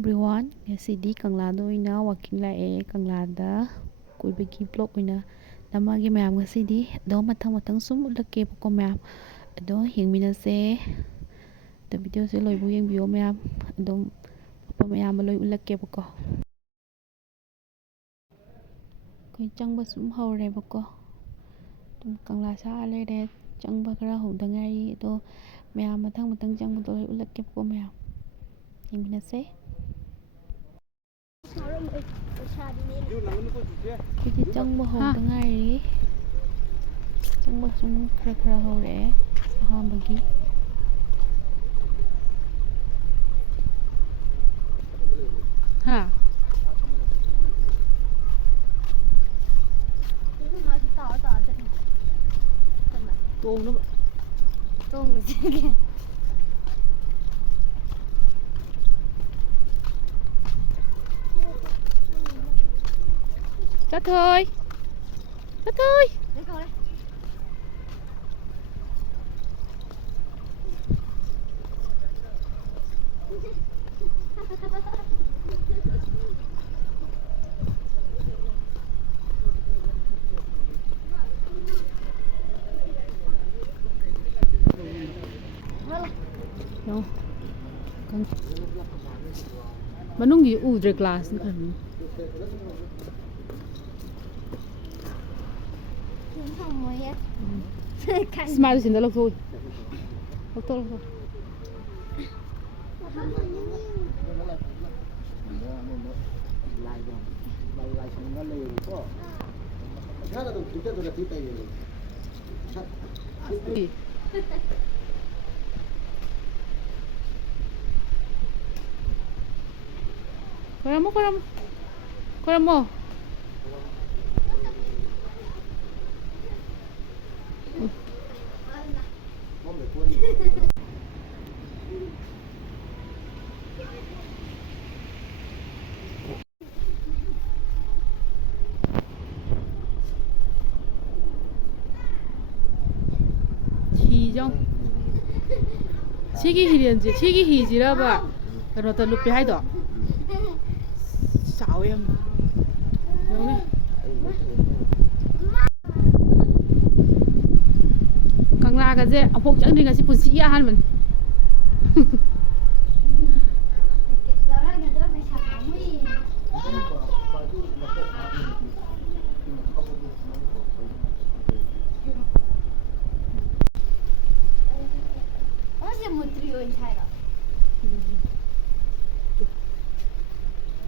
everyone. Ngasidi kangla oina walking lae kanglada koibagi vlog oina namagi mayam ngasidi ado matang sum ulake ko mayam ado yengminase the video se loibu yengbiyo mayam ado papa mayam loi ulake ko koi changba sum hore ko tum kangla sa lere changba kara hoda ngai ado mayam matang changba loi ulake ko mayam yengminase Kiki changba hong ngay changba sum kra hore ahambagi ha tôm nó tôm Chết thôi. Chết thôi. No. Manung gì udre glass nữa. Smile xin đó lộc thôi. Lộc thôi. Coramo. Hijong. Sigi hirenji, sigi hijira ba. Kano ta lupi hai do. Sao em. Kangla ka je apok chang ring asi pusi ya han man.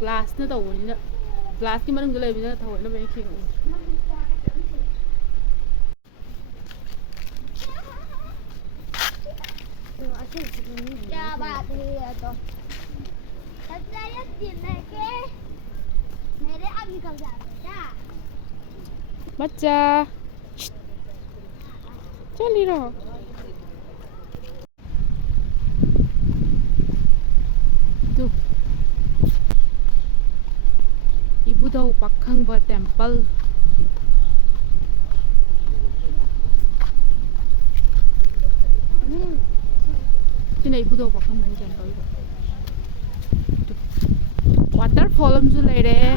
Glass nó tàu như glass cái mà đừng lấy bây giờ thổi nó mấy khi Chào bà thì tôi thật ra nhất tiền này cái này đấy ăn cầm giả ra 맞자 잘리라 또 이부도 박항바 템플 Trên này budo bakang mai temple waterfall am chu lai re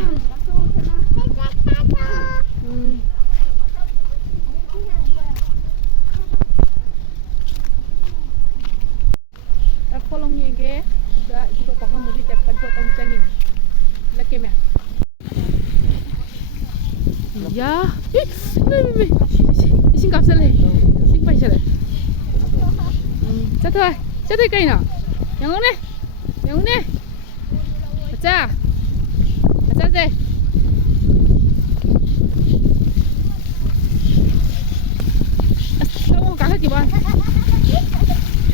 waterfall am ye ge da budo bakang mai temple ko tong changin lake me ya me isin kapsale isin paisale Chết thôi cây nào nhường đi cha gì đâu cả hết kịp rồi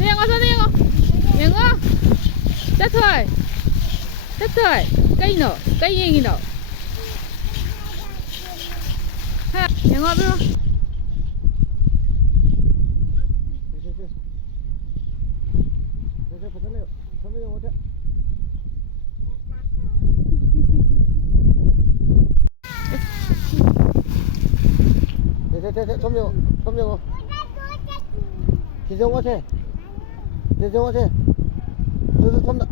đi nhường chết thôi cây gì nữa ha nhường biết không 손명호 기정 와세 기정 와세 저도 손나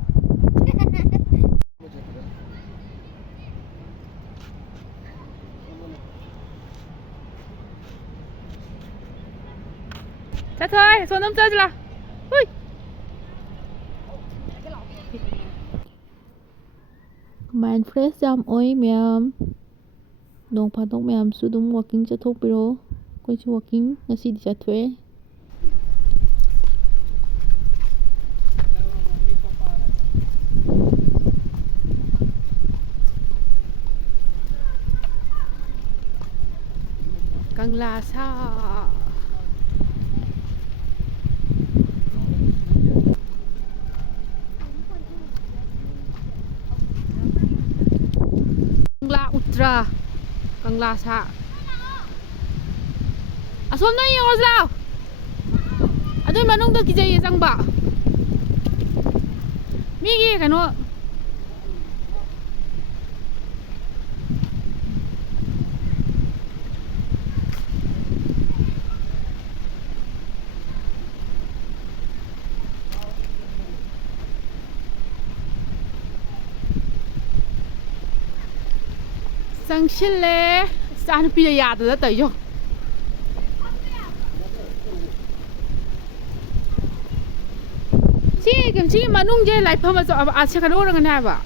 Cha thôi, xuống nông chơi chứ là. Ui. Mind fresh jam oi ma'am. Nong phatok ma'am su dum walking chathokpiro. Koi chu walking ngasi di chathoe. Kangla sa. Kangla Utra. Kangla sa. Asom na yung oslaw. Adoy manung to kijay isang ba. Migi kano. Sang shille. Saan pinaya da tayo. Si manung je lai phama so a chakano rang na ba.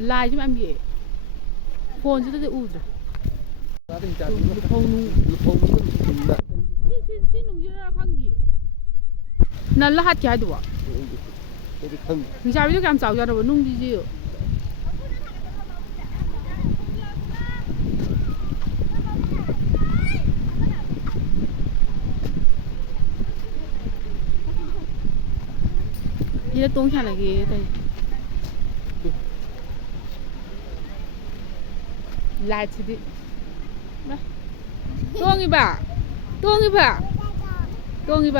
Lai chứ em gì phone chứ tôi u rồi phone nung chứ ra không gì nè là hạt cái đồ người cha biết làm sao cho nó nung gì chứ gì đó tung lại cái đây lại chứ đi tuông đi bà không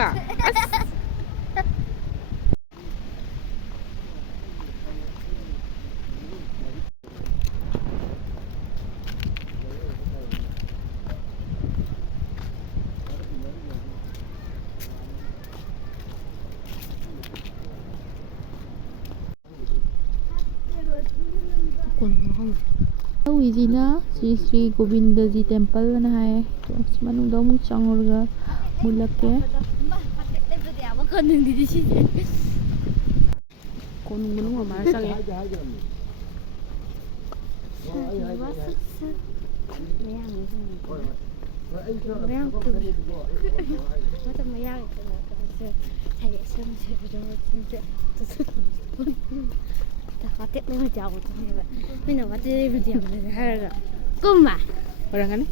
Ui gì nữa, Sri Govindaji Temple na hai. Terus manung daw mo siyang orga mulake. Konung manung ama sang eh. Hati lu jauh tuh ya, mana mati berdiam di harga, kumah. Orang kan?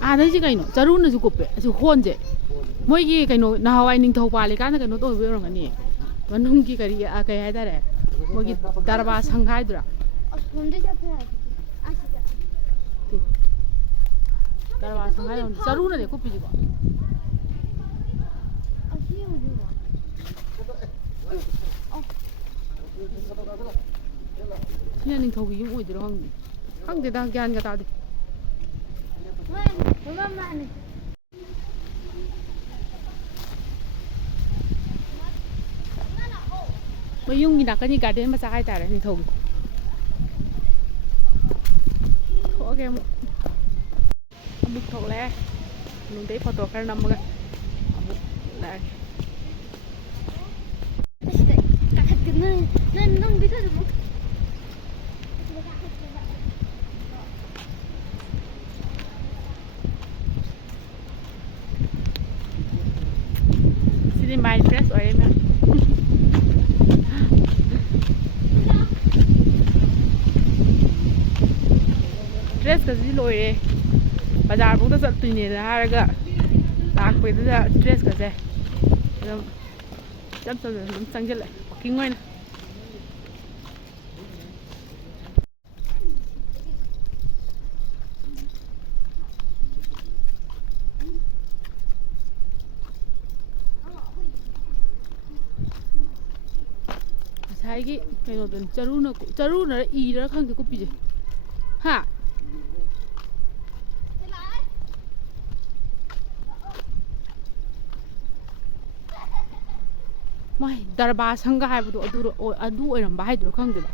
À đấy chứ cái nó, chả đúng là chú cụp ấy, chú hôn chứ, mỗi cái nó nào ai ninh thâu pa lấy cái nó tôi biết rồi cái này, mà nung cái hay đấy, mỗi cái darba sang khai được, darba sang khai rồi, chả đúng là để cụp gì cả. Nhà ninh thâu cái gì ôi chứ không thể đang gian cái ta đi. Mấy yung gì đặt cái gì cả đến mà sai tại này thùng. Thôi cái bút thầu lẽ, mình thấy photo cái năm cái, này. Sini main fresh or em. ꯆꯠꯄꯁꯤ ꯂꯣꯏꯔꯦ ꯕꯖꯥꯔꯐꯥꯎꯗ ꯆꯠꯇꯣꯏꯅꯦꯅ ꯍꯥꯏꯔꯒ ꯂꯥꯛꯄꯩꯗꯨꯗ ꯗ꯭ꯔꯦꯁꯀꯁꯦ ꯑꯗꯨꯝ ꯆꯞ ꯆꯞ ꯑꯗꯨꯝ ꯆꯪꯁꯤꯜꯂꯛꯑꯦ ꯋꯥꯛꯀꯤꯡ ꯑꯣꯏꯅ ꯉꯁꯥꯏꯒꯤ ꯀꯩꯅꯣꯗꯨꯅꯤ ꯆꯔꯨꯅꯔ ꯏꯔara ꯈꯪꯗꯦ ꯀꯨꯞꯄꯤꯁꯦ ꯍꯥ ꯃꯥꯏ ꯗꯔꯕꯥ ꯁꯪꯒ ꯍꯥꯏꯕꯗꯣ ꯑꯗꯨ ꯑꯣꯏꯔꯝꯕ ꯍꯥꯏꯗꯨꯔꯣ ꯈꯪꯗꯦꯕ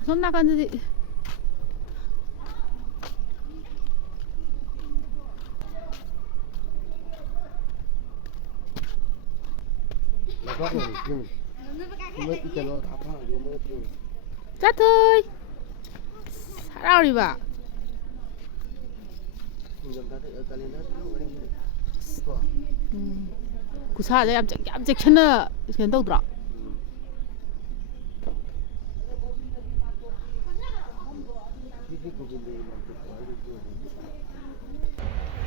ꯑꯁꯣꯝ ꯅꯥꯀꯟꯗꯗꯤ ꯆꯠꯊꯣꯏ ꯍꯔꯥꯎꯔꯤꯕ ꯈꯨꯁꯥꯗ ꯌꯥꯝ ꯆꯦꯛꯁꯤꯟꯅ ꯀꯩꯅꯣ ꯇꯧꯗ꯭ꯔꯣ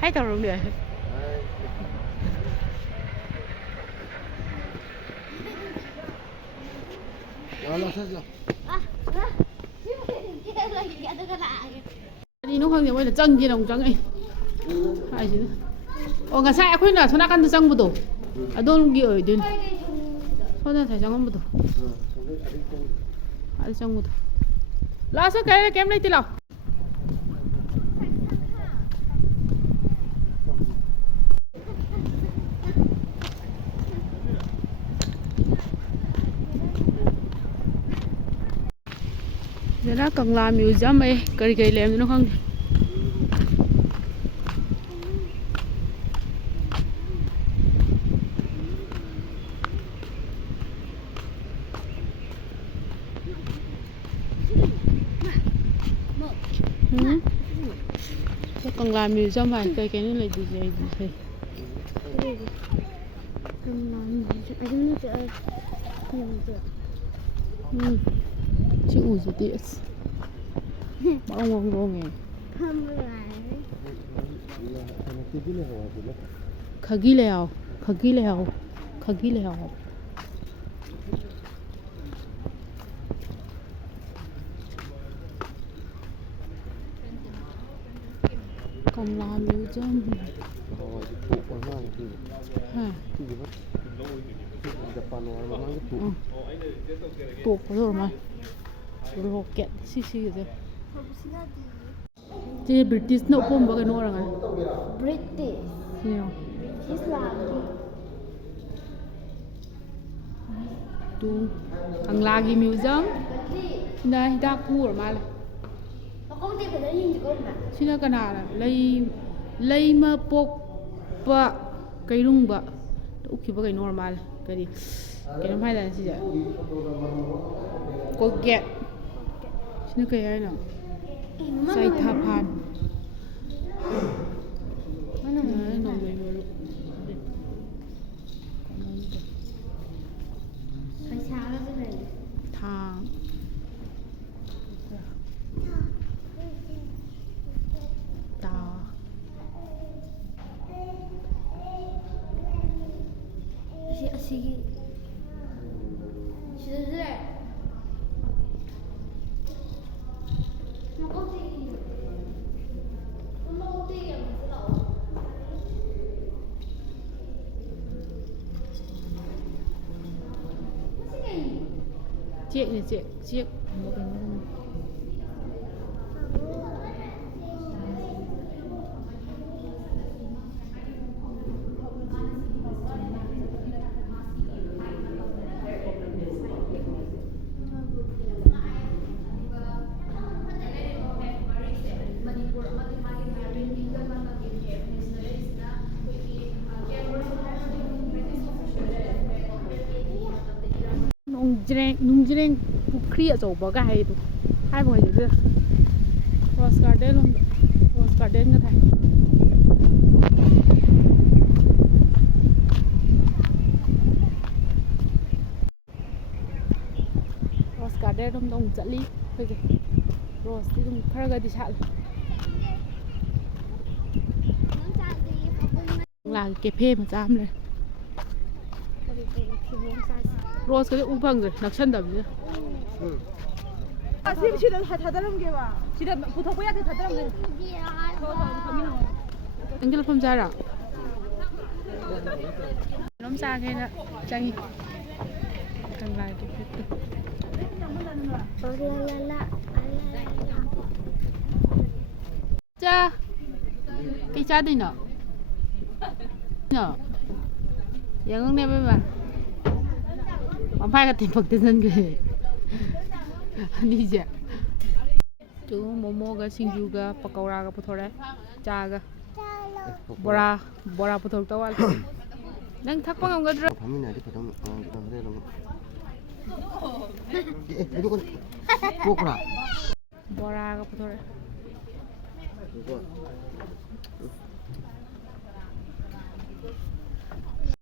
ꯍꯥꯏ ꯇꯧꯔꯝꯃꯦ ꯀꯔꯤꯅꯣ ꯈꯪꯗꯦ ꯃꯣꯏꯅ ꯆꯪꯒꯦꯅ ꯑꯃꯨꯛ ꯆꯪꯉꯛꯏ ꯍꯥꯏꯁꯤꯅ ꯑꯣ ꯉꯁꯥꯏ ꯑꯩꯈꯣꯏꯅ ꯁꯣꯝ ꯅꯥꯀꯟꯗ ꯆꯪꯕꯗꯣ ꯑꯗꯣꯝꯒꯤ ꯑꯣꯏꯗꯣꯏꯅꯤ ꯁꯣꯝꯗ ꯉꯁꯥꯏ ꯆꯪꯉꯝꯕꯗꯣ ꯑꯗꯨ ꯆꯪꯕꯗꯣ ꯂꯥꯛꯑꯁꯨ ꯀꯩꯝ ꯂꯩꯇꯦ ꯂꯥꯛꯑꯣ ꯁꯤꯗꯅ ꯀꯪꯂꯥ ꯃ꯭ꯌꯨꯖꯤꯌꯝ ꯀꯔꯤ ꯂꯩꯔꯝꯗꯣꯏꯅꯣ ꯈꯪꯗꯦ ꯀꯪꯂꯥ ꯃ꯭ꯌꯨꯖꯤꯌꯝ ꯍꯥꯏ ꯀꯩꯅꯣ ꯂꯩꯗꯣꯏꯁꯦ ꯑꯩꯗꯤ ꯁꯤ ꯎꯁꯤꯗꯤ ꯑꯁ ꯃꯑꯣꯡ ꯂꯣꯡꯉꯦ ꯈꯥꯒꯤ ꯂꯩꯍꯥꯎ ꯀꯪꯂꯥ ꯃ꯭ꯌꯨꯖꯤꯌꯝ ꯇꯣꯛꯄꯗ ꯑꯣꯏꯔ ꯃꯥꯜꯂꯦ ꯔꯣꯀꯦꯠ ꯁꯤꯒꯤꯁꯦ ꯁꯤ ꯕ꯭ꯔꯤꯇꯤꯁꯅ ꯎꯞꯄꯝꯕ ꯀꯩꯅꯣ ꯑꯣꯏꯔꯝꯒꯅꯤ ꯀꯪꯂꯥꯒꯤ ꯃ꯭ꯌꯨꯖꯤꯌꯝ ꯁꯤꯅ ꯍꯤꯗꯥꯛꯄꯨ ꯑꯣꯏꯔ ꯃꯥꯜꯂꯦ ꯁꯤꯅ ꯀꯅꯥꯅ ꯂꯩꯃ ꯄꯣꯛꯄ ꯀꯩꯔꯨꯡꯕ ꯎꯠꯈꯤꯕ ꯀꯩꯅꯣ ꯑꯣꯏꯔ ꯃꯥꯜꯂꯦ ꯀꯩꯅꯣꯝ ꯍꯥꯏꯗꯥꯏꯅꯦ ꯁꯤꯁꯦ ꯀꯣꯜꯒꯦꯠ ꯁꯤꯅ ꯀꯩ ꯍꯥꯏꯅꯣ ꯆꯩꯊꯥꯐꯥꯟ ꯅꯣꯡꯃꯩ ꯃꯔꯨ ꯊꯥꯡ ꯇꯥ ꯑꯁꯤꯒꯤ ꯁꯤꯗꯁꯨ ꯂꯩ ꯆꯦꯛꯅꯦ ꯆꯦꯛ ꯅꯨꯡꯖ꯭ꯔꯦꯡ ꯄꯨꯈ꯭ꯔꯤ ꯑꯆꯧꯕꯒ ꯍꯥꯏꯗꯣ ꯍꯥꯏꯕ ꯍꯩꯖꯗꯦ ꯔꯣꯁ ꯒꯥꯔꯗꯦꯟ ꯂꯣꯝꯗ ꯔꯣꯁ ꯒꯥꯔꯗꯦꯟꯒ ꯊꯥꯏ ꯔꯣꯁ ꯒꯥꯔꯗꯦꯟ ꯂꯣꯝꯗ ꯑꯃꯨꯛ ꯆꯠꯂꯤ 그지? 로스도 좀 khara가디 살. là cái phê mà chạm này rose cái u bằng rồi nặc chân đầm nữa 아, 시다 다 다른 게 봐. 시다 부터 보야 돼. 다 다른 게. anh cái phong ra rồi nó ra cái đó chay càng lại được cha cái cha đi nọ nọ yang ngưng nè bà mampai 같은 박대선 그 아니지 chú momo가 싱주가 pakora puthore chaga bora bora puthok tawal nang thakpa ngamgadra 밤이나 이렇게 좀 그래 좀 이거 뭐구나 bora가 puthore 이거